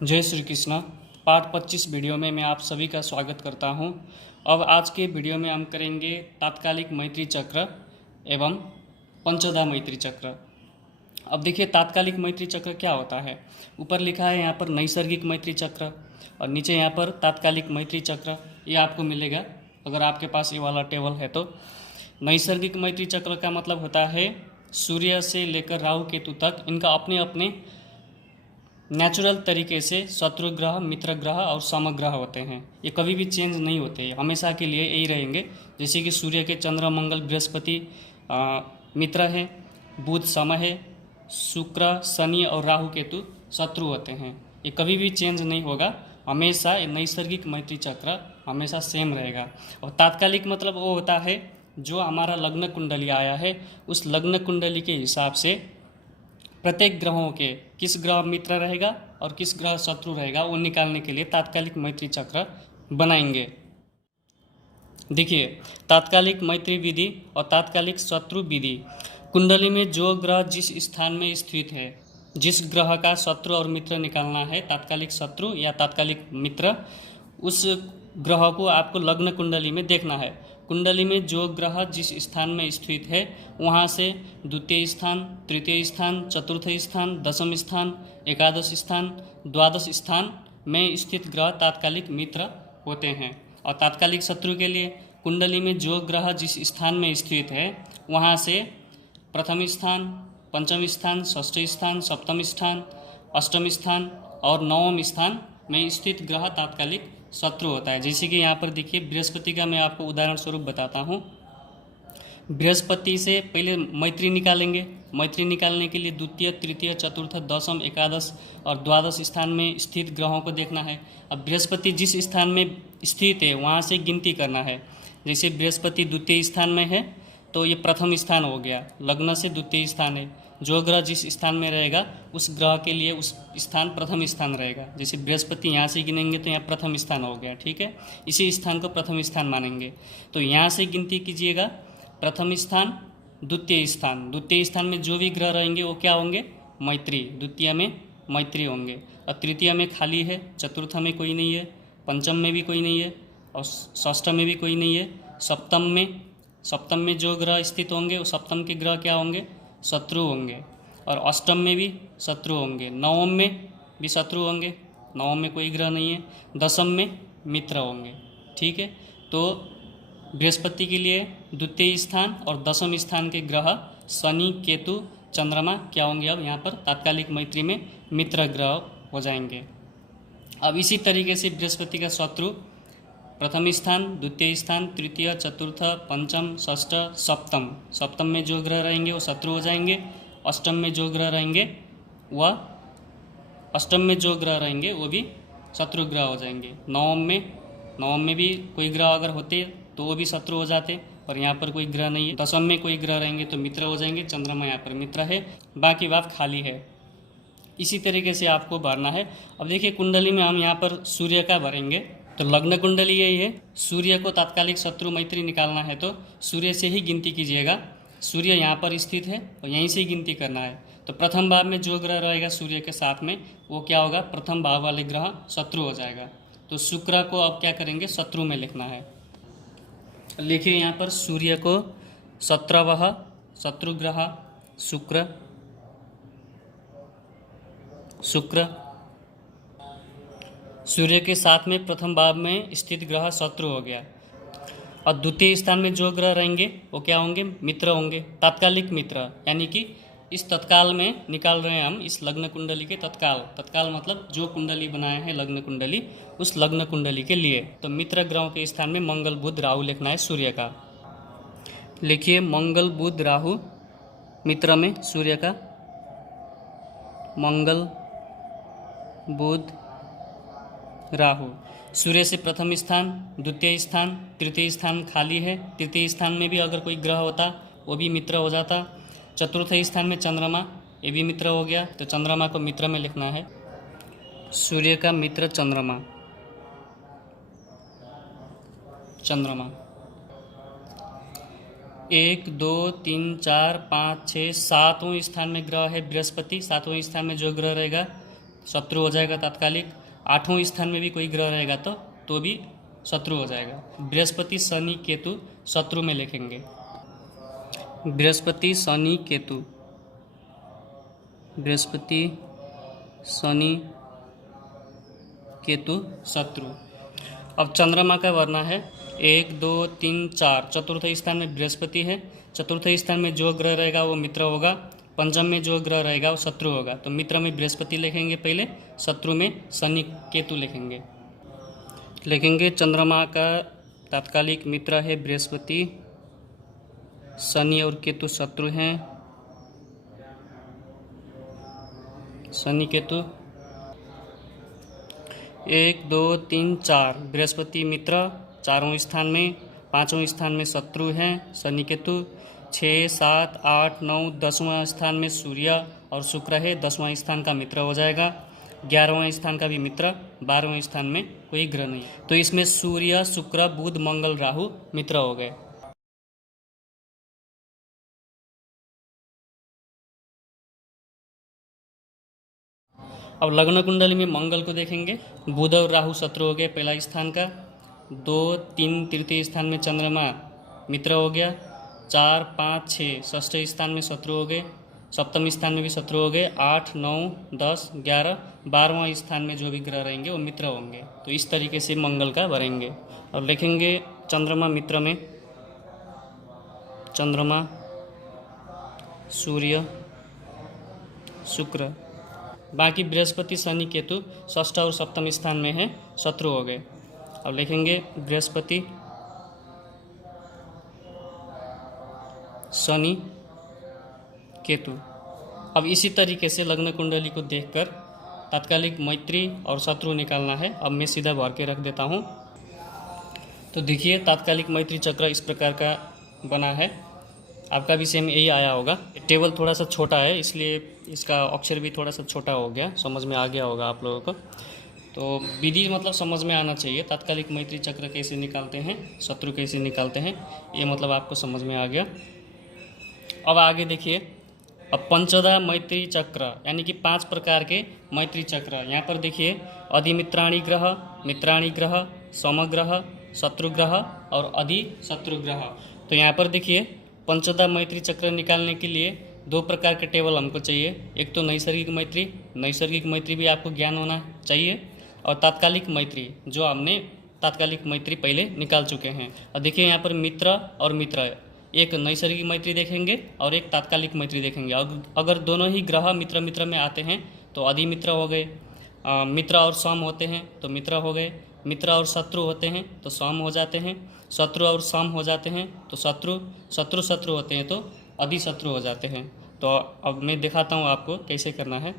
जय श्री कृष्ण। पाठ 25 वीडियो में मैं आप सभी का स्वागत करता हूं। अब आज के वीडियो में हम करेंगे तात्कालिक मैत्री चक्र एवं पंचोदा मैत्री चक्र। अब देखिए तात्कालिक मैत्री चक्र क्या होता है। ऊपर लिखा है यहाँ पर नैसर्गिक मैत्री चक्र और नीचे यहाँ पर तात्कालिक मैत्री चक्र, ये आपको मिलेगा अगर आपके पास ये वाला टेबल है तो। नैसर्गिक मैत्री चक्र का मतलब होता है सूर्य से लेकर राहु केतु तक इनका अपने अपने नेचुरल तरीके से शत्रु ग्रह, मित्र ग्रह और समग्रह होते हैं। ये कभी भी चेंज नहीं होते, हमेशा के लिए यही रहेंगे। जैसे कि सूर्य के चंद्र, मंगल, बृहस्पति मित्र है, बुध सम है, शुक्र, शनि और राहु केतु शत्रु होते हैं। ये कभी भी चेंज नहीं होगा, हमेशा ये नैसर्गिक मैत्री चक्र हमेशा सेम रहेगा। और तात्कालिक मतलब वो होता है जो हमारा लग्न कुंडली आया है, उस लग्न कुंडली के हिसाब से प्रत्येक ग्रहों के किस ग्रह मित्र रहेगा और किस ग्रह शत्रु रहेगा वो निकालने के लिए तात्कालिक मैत्री चक्र बनाएंगे। देखिए तात्कालिक मैत्री विधि और तात्कालिक शत्रु विधि। कुंडली में जो ग्रह जिस स्थान में स्थित है, जिस ग्रह का शत्रु और मित्र निकालना है, तात्कालिक शत्रु या तात्कालिक मित्र, उस ग्रह को आपको लग्न कुंडली में देखना है। कुंडली में जो ग्रह जिस स्थान में स्थित है वहाँ से द्वितीय स्थान, तृतीय स्थान, चतुर्थ स्थान, दशम स्थान, एकादश स्थान, द्वादश स्थान में स्थित ग्रह तात्कालिक मित्र होते हैं। और तात्कालिक शत्रु के लिए कुंडली में जो ग्रह जिस स्थान में स्थित है वहाँ से प्रथम स्थान, पंचम स्थान, षष्ठ स्थान, सप्तम स्थान, अष्टम स्थान और नवम स्थान में स्थित ग्रह तात्कालिक शत्रु होता है। जैसे कि यहाँ पर देखिए बृहस्पति का मैं आपको उदाहरण स्वरूप बताता हूँ। बृहस्पति से पहले मैत्री निकालेंगे। मैत्री निकालने के लिए द्वितीय, तृतीय, चतुर्थ, दशम, एकादश और द्वादश स्थान में स्थित ग्रहों को देखना है। अब बृहस्पति जिस स्थान में स्थित है वहाँ से गिनती करना है। जैसे बृहस्पति द्वितीय स्थान में है तो ये प्रथम स्थान हो गया, लग्न से द्वितीय स्थान है। जो ग्रह जिस स्थान में रहेगा उस ग्रह के लिए उस स्थान प्रथम स्थान रहेगा। जैसे बृहस्पति यहाँ से गिनेंगे तो यहाँ प्रथम स्थान हो गया, ठीक है। इसी स्थान को प्रथम स्थान मानेंगे। तो यहाँ से गिनती कीजिएगा, प्रथम स्थान, द्वितीय स्थान। द्वितीय स्थान में जो भी ग्रह रहेंगे वो क्या होंगे? मैत्री। द्वितीय में मैत्री होंगे और तृतीय में खाली है, चतुर्थ में कोई नहीं है, पंचम में भी कोई नहीं है और षष्ठ में भी कोई नहीं है। सप्तम में जो ग्रह स्थित होंगे वो सप्तम के ग्रह क्या होंगे? शत्रु होंगे। और अष्टम में भी शत्रु होंगे, नवम में भी शत्रु होंगे, नवम में कोई ग्रह नहीं है, दशम में मित्र होंगे, ठीक है। तो बृहस्पति के लिए द्वितीय स्थान और दशम स्थान के ग्रह शनि, केतु, चंद्रमा क्या होंगे? अब यहाँ पर तात्कालिक मैत्री में मित्र ग्रह हो जाएंगे। अब इसी तरीके से बृहस्पति का शत्रु प्रथम स्थान, द्वितीय स्थान, तृतीय, चतुर्थ, पंचम, षष्ठ, सप्तम। सप्तम में जो ग्रह रहेंगे वो शत्रु हो जाएंगे। अष्टम में जो ग्रह रहेंगे वो भी शत्रु ग्रह हो जाएंगे। नवम में भी कोई ग्रह अगर होते तो वो भी शत्रु हो जाते, और यहाँ पर कोई ग्रह नहीं है। दशम में कोई ग्रह रहेंगे तो मित्र हो जाएंगे। चंद्रमा यहाँ पर मित्र है, बाकी बात खाली है। इसी तरीके से आपको भरना है। अब देखिए कुंडली में हम यहाँ पर सूर्य का भरेंगे, तो लग्न कुंडली यही है। सूर्य को तात्कालिक शत्रु मैत्री निकालना है तो सूर्य से ही गिनती कीजिएगा। सूर्य यहाँ पर स्थित है और यहीं से ही गिनती करना है। तो प्रथम भाव में जो ग्रह रहेगा सूर्य के साथ में वो क्या होगा? प्रथम भाव वाले ग्रह शत्रु हो जाएगा। तो शुक्र को अब क्या करेंगे? शत्रु में लिखना है। लिखिए यहाँ पर सूर्य को 17वां शत्रु ग्रह शुक्र। सूर्य के साथ में प्रथम भाव में स्थित ग्रह शत्रु हो गया। और द्वितीय स्थान में जो ग्रह रहेंगे वो क्या होंगे? मित्र होंगे, तात्कालिक मित्र। यानी कि इस तत्काल में निकाल रहे हैं हम इस लग्न कुंडली के तत्काल मतलब जो कुंडली बनाए हैं लग्न कुंडली, उस लग्न कुंडली के लिए। तो मित्र ग्रहों के स्थान में मंगल, बुध, राहु लिखना है सूर्य का। लिखिए मंगल, बुध, राहु मित्र में सूर्य का। मंगल, बुध, राहु। सूर्य से प्रथम स्थान, द्वितीय स्थान, तृतीय स्थान खाली है। तृतीय स्थान में भी अगर कोई ग्रह होता वो भी मित्र हो जाता। चतुर्थ स्थान में चंद्रमा, ये भी मित्र हो गया। तो चंद्रमा को मित्र में लिखना है। सूर्य का मित्र चंद्रमा। 1 2 3 4 5 6 7वें स्थान में ग्रह है बृहस्पति। 7वें स्थान में जो ग्रह रहेगा शत्रु हो जाएगा तात्कालिक। 8वें स्थान में भी कोई ग्रह रहेगा तो भी शत्रु हो जाएगा। बृहस्पति शनि केतु शत्रु में लिखेंगे। बृहस्पति शनि केतु, बृहस्पति शनि केतु शत्रु। अब चंद्रमा का वर्णा है 1 2 3 4। चतुर्थ स्थान में बृहस्पति है। चतुर्थ स्थान में जो ग्रह रहेगा वो मित्र होगा। पंचम में जो ग्रह रहेगा वो शत्रु होगा। तो मित्र में बृहस्पति लिखेंगे पहले, शत्रु में शनि केतु लिखेंगे। चंद्रमा का तात्कालिक मित्र है बृहस्पति, शनि और केतु शत्रु हैं। शनि केतु 1 2 3 4। बृहस्पति मित्र 4वें स्थान में, 5वें स्थान में शत्रु हैं शनि केतु। 6 7 8 9 10वां स्थान में सूर्य और शुक्र है, 10वां स्थान का मित्र हो जाएगा। 11वां स्थान का भी मित्र, 12वें स्थान में कोई ग्रह नहीं। तो इसमें सूर्य शुक्र बुध मंगल राहु मित्र हो गए। अब लग्न कुंडली में मंगल को देखेंगे। बुध और राहु शत्रु हो गए पहला स्थान का। 2 3 तृतीय स्थान में चंद्रमा मित्र हो गया। 4 5 6 षष्ठ स्थान में शत्रु हो गए। सप्तम स्थान में भी शत्रु हो गए। 8 9 10 11 12वां स्थान में जो भी ग्रह रहेंगे वो मित्र होंगे। तो इस तरीके से मंगल का भरेंगे। और लिखेंगे चंद्रमा मित्र में चंद्रमा सूर्य शुक्र। बाकी बृहस्पति शनि केतु षष्ठ और सप्तम स्थान में है, शत्रु हो गए। अब लिखेंगे बृहस्पति शनि केतु। अब इसी तरीके से लग्न कुंडली को देखकर तात्कालिक मैत्री और शत्रु निकालना है। अब मैं सीधा भर के रख देता हूँ। तो देखिए तात्कालिक मैत्री चक्र इस प्रकार का बना है। आपका भी सेम यही आया होगा। टेबल थोड़ा सा छोटा है इसलिए इसका अक्षर भी थोड़ा सा छोटा हो गया, समझ में आ गया होगा आप लोगों को। तो विधि मतलब समझ में आना चाहिए। तात्कालिक मैत्री चक्र कैसे निकालते हैं, शत्रु कैसे निकालते हैं, ये मतलब आपको समझ में आ गया। अब आगे देखिए, अब पंचदा मैत्री चक्र यानी कि 5 प्रकार के मैत्री चक्र। यहाँ पर देखिए अधिमित्राणी ग्रह, मित्राणी ग्रह, समग्रह, शत्रुग्रह और अधिशत्रु ग्रह। तो यहाँ पर देखिए पंचदा मैत्री चक्र निकालने के लिए 2 प्रकार के टेबल हमको चाहिए। एक तो नैसर्गिक मैत्री भी आपको ज्ञान होना चाहिए, और तात्कालिक मैत्री जो हमने तात्कालिक मैत्री पहले निकाल चुके हैं। और देखिए यहाँ पर मित्र और मित्र, एक नैसर्गिक मैत्री देखेंगे और एक तात्कालिक मैत्री देखेंगे। अगर दोनों ही ग्रह मित्र मित्र में आते हैं तो अधिमित्र हो गए। मित्र और सम होते हैं तो मित्र हो गए। मित्र और शत्रु होते हैं तो सम हो जाते हैं। शत्रु और सम हो जाते हैं तो शत्रु होते हैं तो अधिशत्रु हो जाते हैं। तो अब मैं दिखाता हूँ आपको कैसे करना है।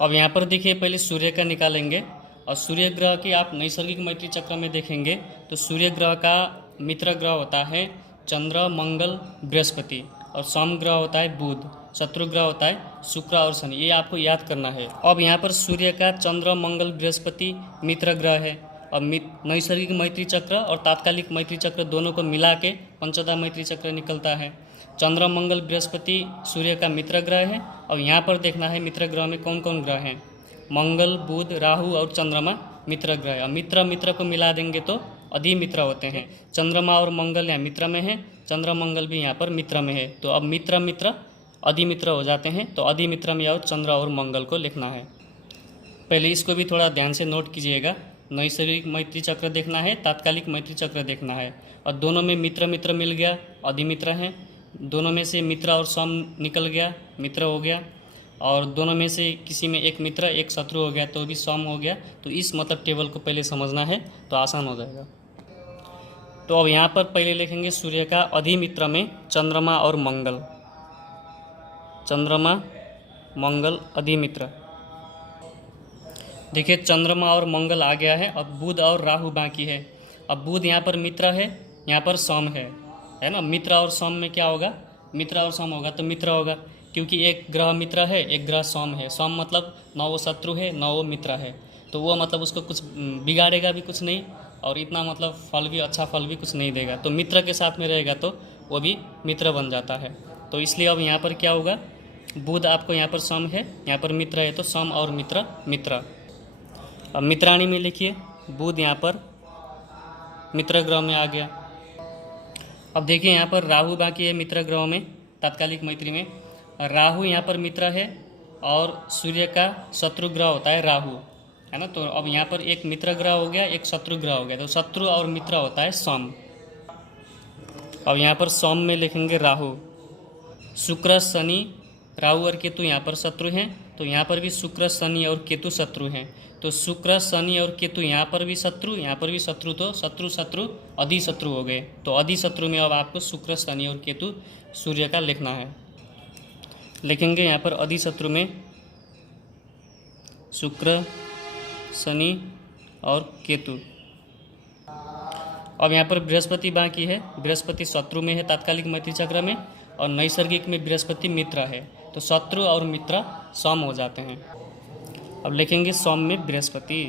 अब यहाँ पर देखिए पहले सूर्य का निकालेंगे, और सूर्य ग्रह की आप नैसर्गिक मैत्री चक्र में देखेंगे तो सूर्य ग्रह का मित्र ग्रह होता है चंद्र मंगल बृहस्पति, और सम ग्रह होता है बुध, शत्रु ग्रह होता है शुक्र और शनि। ये आपको याद करना है। अब यहाँ पर सूर्य का चंद्र मंगल बृहस्पति मित्र ग्रह है। अब नैसर्गिक मैत्री चक्र और तात्कालिक मैत्री चक्र दोनों को मिला के पंचदा मैत्री चक्र निकलता है। चंद्र मंगल बृहस्पति सूर्य का मित्र ग्रह है। और यहाँ पर देखना है मित्र ग्रह में कौन कौन ग्रह हैं। मंगल बुध राहु और चंद्रमा मित्र ग्रह है। मित्र को मिला देंगे तो अधिमित्र होते हैं। चंद्रमा और मंगल यहाँ मित्र में है, चंद्र मंगल भी यहाँ पर मित्र में है। तो अब मित्र अधिमित्र हो जाते हैं। तो अधिमित्र में और चंद्र और मंगल को लिखना है। पहले इसको भी थोड़ा ध्यान से नोट कीजिएगा। नैसर्गिक मैत्री चक्र देखना है, तात्कालिक मैत्री चक्र देखना है। और दोनों में मित्र मिल गया, अधिमित्र हैं। दोनों में से मित्र और सम निकल गया, मित्र हो गया। और दोनों में से किसी में एक मित्र एक शत्रु हो गया तो भी सम हो गया। तो इस मतलब टेबल को पहले समझना है तो आसान हो जाएगा। तो अब यहाँ पर पहले लिखेंगे सूर्य का अधिमित्र में चंद्रमा और मंगल, चंद्रमा मंगल अधिमित्र। देखिए चंद्रमा और मंगल आ गया है। अब बुध और राहु बाकी है। अब बुध यहाँ पर मित्र है, यहाँ पर सम है ना। मित्र और सम में क्या होगा, मित्र और सम होगा तो मित्र होगा, क्योंकि एक ग्रह मित्र है एक ग्रह सम है। सम मतलब न वो शत्रु है न वो मित्र है, तो वो मतलब उसको कुछ बिगाड़ेगा भी कुछ नहीं, और इतना मतलब फल भी अच्छा फल भी कुछ नहीं देगा। तो मित्र के साथ में रहेगा तो वो भी मित्र बन जाता है। तो इसलिए अब यहाँ पर क्या होगा, बुध आपको यहाँ पर सम है, यहाँ पर मित्र है, तो सम और मित्र मित्र। अब मित्राणी में लिखिए, बुध यहाँ पर मित्र ग्रह में आ गया। अब देखिए यहाँ पर राहु बाकी है मित्र ग्रह में, तात्कालिक मैत्री में। राहु यहाँ पर मित्र है और सूर्य का शत्रु ग्रह होता है राहु, है ना। तो अब यहाँ पर एक मित्र ग्रह हो गया, एक शत्रु ग्रह हो गया, तो शत्रु और मित्र होता है सम। अब यहाँ पर सम में लिखेंगे राहु, शुक्र शनि, राहु और केतु यहाँ पर शत्रु हैं, तो यहाँ पर भी शुक्र शनि और केतु शत्रु हैं। तो शुक्र शनि और केतु यहाँ पर भी शत्रु, यहाँ पर भी शत्रु, तो शत्रु शत्रु अधिशत्रु हो गए। तो अधिशत्रु में अब आपको शुक्र शनि और केतु सूर्य का लिखना है। लिखेंगे यहाँ पर अधिशत्रु में शुक्र शनि और केतु। अब यहाँ पर बृहस्पति बाकी है, बृहस्पति शत्रु में है तात्कालिक मैत्री चक्र में, और नैसर्गिक में बृहस्पति मित्र है, तो शत्रु और मित्र सम हो जाते हैं। अब लिखेंगे सम में बृहस्पति।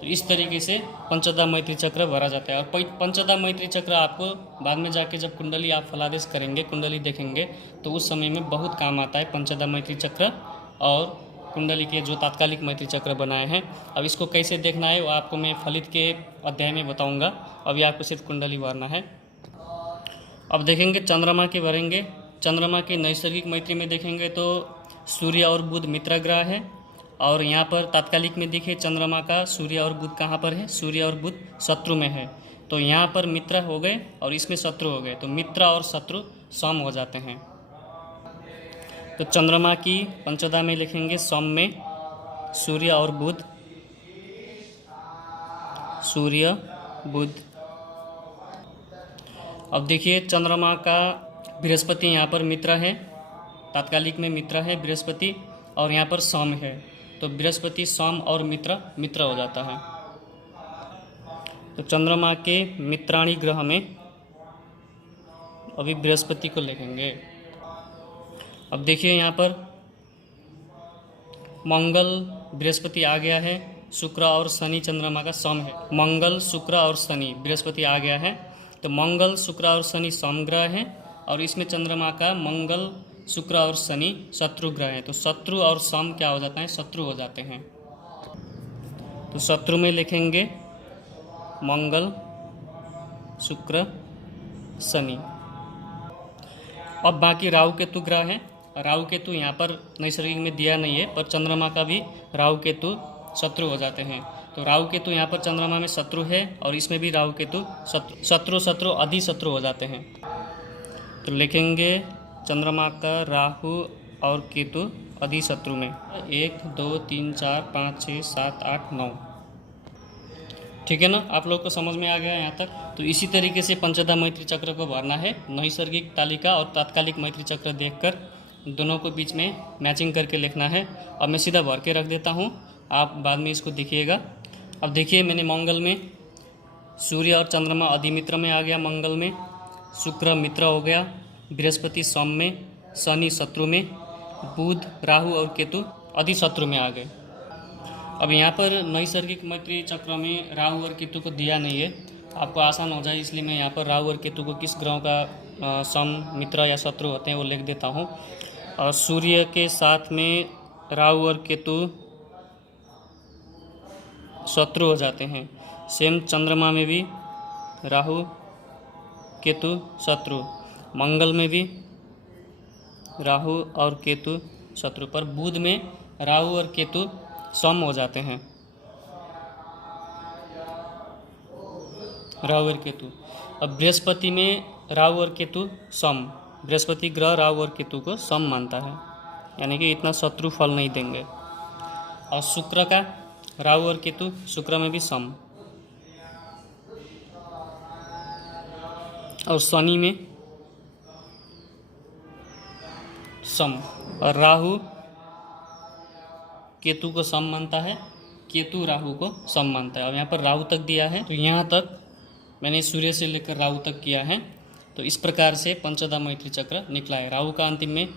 तो इस तरीके से पंचदा मैत्री चक्र भरा जाता है। और पंचदा मैत्री चक्र आपको बाद में जाके जब कुंडली आप फलादेश करेंगे, कुंडली देखेंगे, तो उस समय में बहुत काम आता है पंचदा मैत्री चक्र और कुंडली के जो तात्कालिक मैत्री चक्र बनाए हैं। अब इसको कैसे देखना है वो आपको मैं फलित के अध्याय में बताऊंगा, अभी आपको सिर्फ कुंडली भरना है। अब देखेंगे चंद्रमा के भरेंगे। चंद्रमा के नैसर्गिक मैत्री में देखेंगे तो सूर्य और बुध मित्र ग्रह है, और यहाँ पर तात्कालिक में देखे चंद्रमा का सूर्य और बुध कहाँ पर है, सूर्य और बुध शत्रु में है, तो यहाँ पर मित्र हो गए और इसमें शत्रु हो गए, तो मित्र और शत्रु सम हो जाते हैं। तो चंद्रमा की पंचदा में लिखेंगे सम में सूर्य और बुध, सूर्य बुध। अब देखिए चंद्रमा का बृहस्पति यहाँ पर मित्र है, तात्कालिक में मित्र है बृहस्पति, और यहाँ पर सम है, तो बृहस्पति सम और मित्र मित्र हो जाता है। तो चंद्रमा के मित्राणी ग्रह में अभी बृहस्पति को लिखेंगे। अब देखिए यहाँ पर मंगल बृहस्पति आ गया है, शुक्र और शनि चंद्रमा का सम है, मंगल शुक्र और शनि बृहस्पति आ गया है, तो मंगल शुक्र और शनि समग्रह है, और इसमें चंद्रमा का मंगल शुक्र और शनि शत्रु ग्रह है, तो शत्रु और सम क्या हो जाता है, शत्रु हो जाते हैं। तो शत्रु में लिखेंगे मंगल शुक्र शनि। अब बाकी राहु केतु ग्रह है। राहु केतु यहाँ पर नैसर्गिक में दिया नहीं है, पर चंद्रमा का भी राहु केतु शत्रु हो जाते हैं, तो राहु केतु यहाँ पर चंद्रमा में शत्रु है, और इसमें भी राहु केतु शत्रु शत्रु अधिशत्रु हो जाते हैं। तो लिखेंगे चंद्रमा का राहु और केतु अधिशत्रु में 1 2 3 4 5 6 7 8 9। ठीक है ना, आप लोग को समझ में आ गया यहाँ तक। तो इसी तरीके से पंचदा मैत्री चक्र को भरना है, नैसर्गिक तालिका और तात्कालिक मैत्री चक्र देखकर दोनों को बीच में मैचिंग करके लिखना है। अब मैं सीधा भर के रख देता हूँ, आप बाद में इसको देखिएगा। अब देखिए मैंने मंगल में सूर्य और चंद्रमा अधिमित्र में आ गया, मंगल में शुक्र मित्र हो गया, बृहस्पति सम में, शनि शत्रु में, बुध राहु और केतु अधिशत्रु में आ गए। अब यहाँ पर नैसर्गिक मैत्री चक्र में राहु और केतु को दिया नहीं है, आपको आसान हो जाए इसलिए मैं यहाँ पर राहु और केतु को किस ग्रहों का सम मित्र या शत्रु होते हैं वो लिख देता हूँ। और सूर्य के साथ में राहु और केतु शत्रु हो जाते हैं, सेम चंद्रमा में भी राहु केतु शत्रु, मंगल में भी राहु और केतु शत्रु, पर बुध में राहु और केतु सम हो जाते हैं, राहु और केतु। अब बृहस्पति में राहु और केतु सम, बृहस्पति ग्रह राहु और केतु को सम मानता है, यानी कि इतना शत्रु फल नहीं देंगे। और शुक्र का राहु और केतु शुक्र में भी सम, और शनि में सम, और राहु केतु को सम मानता है, केतु राहु को सम मानता है। अब यहाँ पर राहु तक दिया है, तो यहाँ तक मैंने सूर्य से लेकर राहु तक किया है। तो इस प्रकार से पंचदा मैत्री चक्र निकला है। राहु का अंतिम में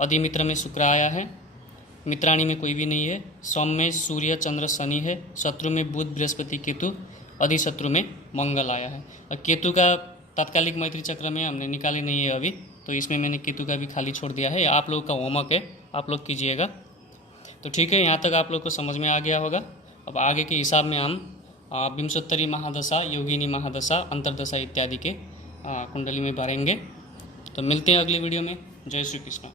अधिमित्र में शुक्र आया है, मित्राणी में कोई भी नहीं है, सम में सूर्य चंद्र शनि है, शत्रु में बुध बृहस्पति केतु, अधिशत्रु में मंगल आया है। और केतु का तात्कालिक मैत्री चक्र में हमने निकाले नहीं है अभी, तो इसमें मैंने केतु का भी खाली छोड़ दिया है, आप लोग का होमवर्क है, आप लोग कीजिएगा। तो ठीक है, यहाँ तक आप लोग को समझ में आ गया होगा। अब आगे के हिसाब में हम विंशोत्तरी महादशा, योगिनी महादशा, अंतर्दशा इत्यादि के कुंडली में भरेंगे। तो मिलते हैं अगली वीडियो में। जय श्री कृष्ण।